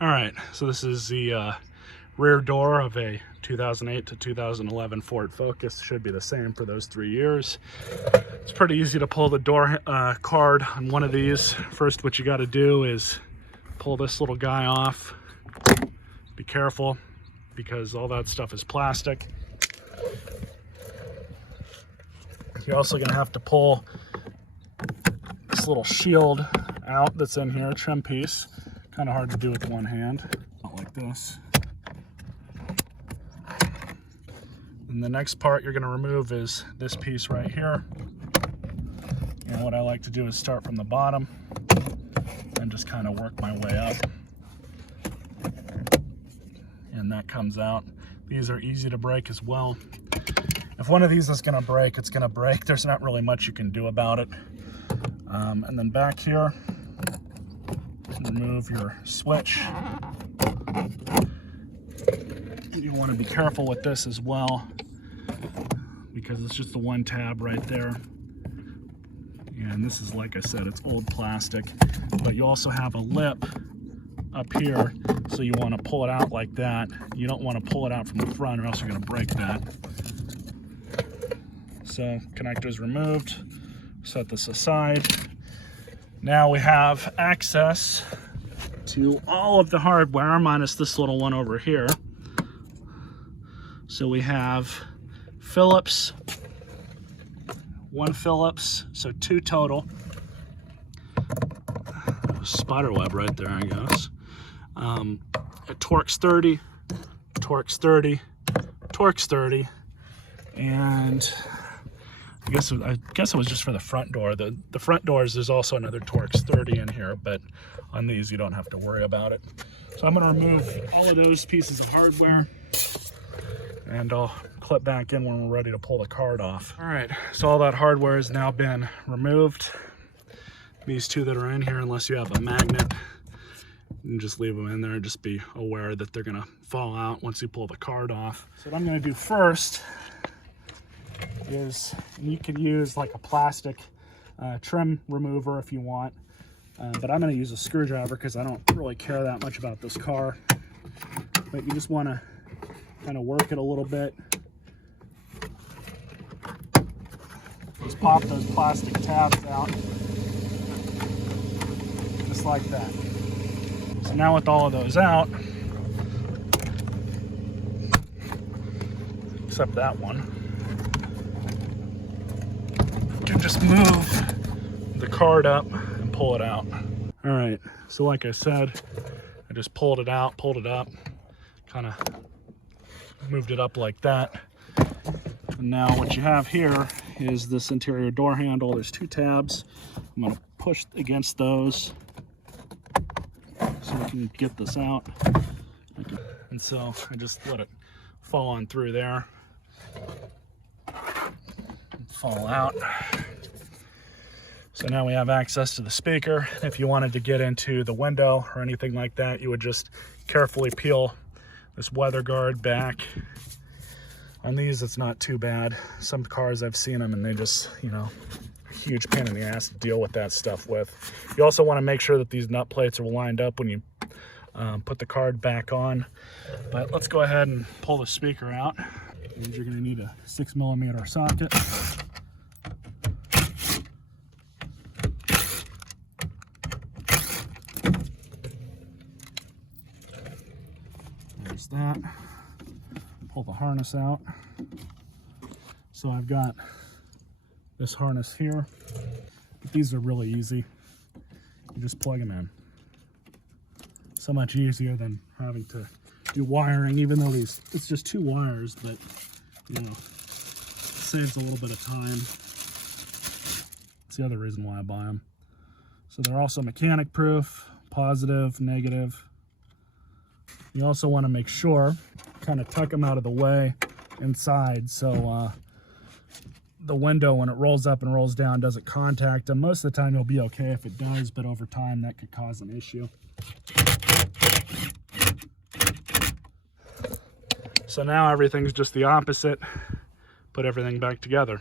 All right, so this is the rear door of a 2008 to 2011 Ford Focus. Should be the same for those 3 years. It's pretty easy to pull the door card on one of these. First, what you got to do is pull this little guy off. Be careful because all that stuff is plastic. You're also going to have to pull this little shield out that's in here, trim piece. Kind of hard to do with one hand, not like this. And the next part you're going to remove is this piece right here. And what I like to do is start from the bottom and just kind of work my way up. And that comes out. These are easy to break as well. If one of these is going to break, it's going to break. There's not really much you can do about it. And then back here, remove your switch. You want to be careful with this as well because it's just the one tab right there. And this is, like I said, it's old plastic, but you also have a lip up here, so you want to pull it out like that. You don't want to pull it out from the front or else you're going to break that. So connector's removed. Set this aside. Now we have access to all of the hardware minus this little one over here. So we have Phillips, one Phillips, so 2 total. Spider web right there, I guess. A Torx 30, Torx 30, Torx 30, and I guess it was just for the front door. The front doors, there's also another Torx 30 in here, but on these you don't have to worry about it. So I'm going to remove all of those pieces of hardware, and I'll clip back in when we're ready to pull the card off. All right, so all that hardware has now been removed. These 2 that are in here, unless you have a magnet, you can just leave them in there and just be aware that they're going to fall out once you pull the card off. So what I'm going to do first is, you can use like a plastic trim remover if you want, but I'm going to use a screwdriver because I don't really care that much about this car. But you just want to kind of work it a little bit. Just pop those plastic tabs out, just like that. So now with all of those out, except that one, you can just move the card up and pull it out. All right, so like I said, I just pulled it out, pulled it up, kind of moved it up like that. And now what you have here is this interior door handle. There's 2 tabs. I'm going to push against those so we can get this out. And so I just let it fall on through there. Fall out. So now we have access to the speaker. If you wanted to get into the window or anything like that, you would just carefully peel this weather guard back. On these, it's not too bad. Some cars, I've seen them and they just, you know, huge pain in the ass to deal with that stuff with. You also want to make sure that these nut plates are lined up when you put the card back on. But let's go ahead and pull the speaker out. You're going to need a 6mm socket. There's that. Pull the harness out. So I've got this harness here. But these are really easy. You just plug them in. So much easier than having to do wiring, even though it's just 2 wires, but you know, it saves a little bit of time. That's the other reason why I buy them. So they're also mechanic proof, positive, negative. You also want to make sure, kind of tuck them out of the way inside, so the window, when it rolls up and rolls down, doesn't contact them. Most of the time you'll be okay if it does, but over time that could cause an issue. So now everything's just the opposite. Put everything back together.